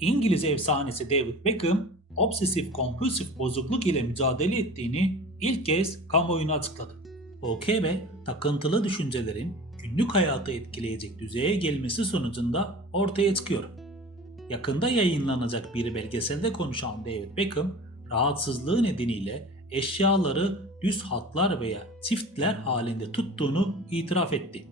İngiliz efsanesi David Beckham, obsesif kompulsif bozukluk ile mücadele ettiğini ilk kez kamuoyuna açıkladı. OKB, takıntılı düşüncelerin günlük hayatı etkileyecek düzeye gelmesi sonucunda ortaya çıkıyor. Yakında yayınlanacak bir belgeselde konuşan David Beckham, rahatsızlığı nedeniyle eşyaları düz hatlar veya çiftler halinde tuttuğunu itiraf etti.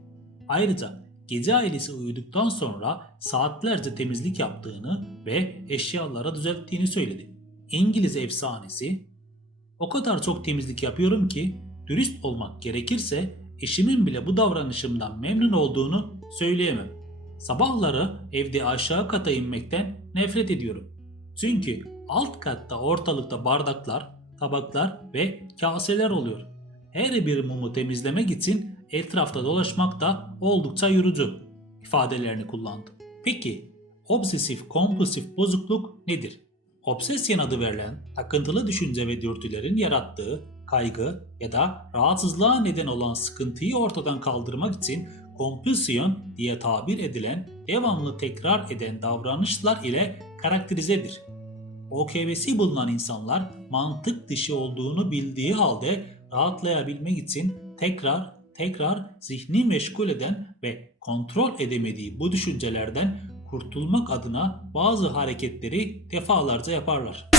Ayrıca gece ailesi uyuduktan sonra saatlerce temizlik yaptığını ve eşyalara düzelttiğini söyledi. İngiliz efsanesi, o kadar çok temizlik yapıyorum ki dürüst olmak gerekirse eşimin bile bu davranışımdan memnun olduğunu söyleyemem. Sabahları evde aşağı kata inmekten nefret ediyorum. Çünkü alt katta ortalıkta bardaklar, tabaklar ve kaseler oluyor. Her bir mumu temizlemek için etrafta dolaşmak da oldukça yorucu ifadelerini kullandı. Peki obsesif kompulsif bozukluk nedir? Obsesyon adı verilen takıntılı düşünce ve dürtülerin yarattığı kaygı ya da rahatsızlığa neden olan sıkıntıyı ortadan kaldırmak için kompulsiyon diye tabir edilen devamlı tekrar eden davranışlar ile karakterizedir. OKB'si bulunan insanlar mantık dışı olduğunu bildiği halde rahatlayabilmek için tekrar tekrar zihni meşgul eden ve kontrol edemediği bu düşüncelerden kurtulmak adına bazı hareketleri defalarca yaparlar.